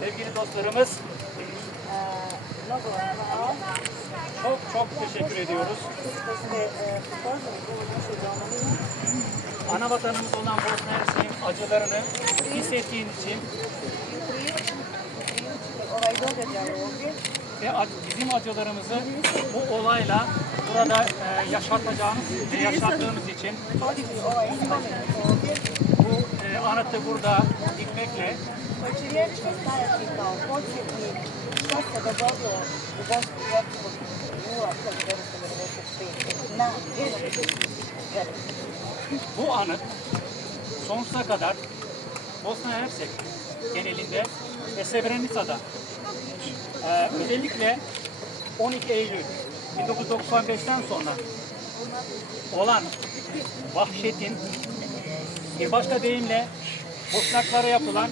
Sevgili dostlarımız, çok çok teşekkür ediyoruz. Ana vatanımız olan Bosna Hersek'in acılarını hissettiğin için ve bizim acılarımızı bu olayla burada e, yaşatacağınız ve yaşattığınız için bu e, anıtı burada dikmekle koji će vječno stajati kao podsjetnik što se dogodilo u Bosni i Hercegovini jula 1995. na genocidu Srba. bu anıt sonsuza kadar Bosna Hersek genelinde ve Srebrenica'da e, özellikle 12 Eylül 1995'ten sonra olan vahşetin bir başka deyimle Bosnaklara yapılan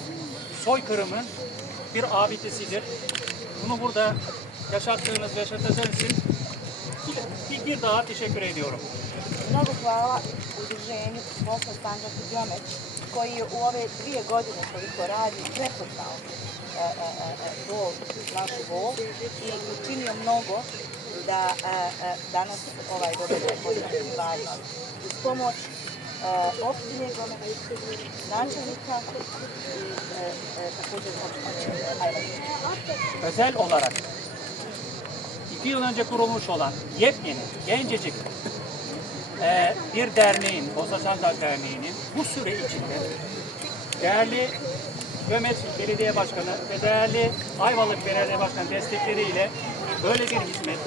soykırımın bir abidesidir. Bunu burada yaşattığınız ve yaşatacağınız için bir, bir daha teşekkür ediyorum. Mnogo hvala udruženju Bosna Sandžak i Đomeć koji je u ove dvije godine koliko radi prepoznao e, e, e, bol, našu bol i učinio mnogo da e, e, danas ovaj događaj postane stvarnost. Uz pomoć e, opštine načelnika i e, e, također opštine özel olarak iki yıl önce kurulmuş olan yepyeni, gencecik e, bir derneğin, Bosa Sandal Derneği'nin bu süre içinde değerli Gömet Belediye Başkanı ve değerli Ayvalık Belediye Başkanı destekleriyle böyle bir hizmet,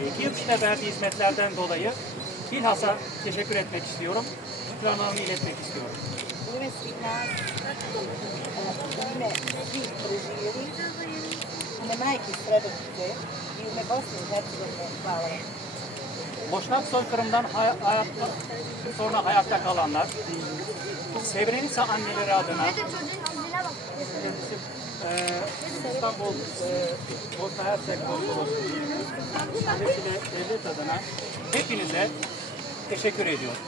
e, içinde verdiği hizmetlerden dolayı bilhassa teşekkür etmek istiyorum. Şükranlarımı iletmek istiyorum. Boşnak soykırımdan hay- hayatta, sonra hayatta kalanlar, Çevreniz anneleri adına. Bizim e, İstanbul e, Bosna Hersek Konsolosluğu'nun devlet adına hepinize teşekkür ediyorum.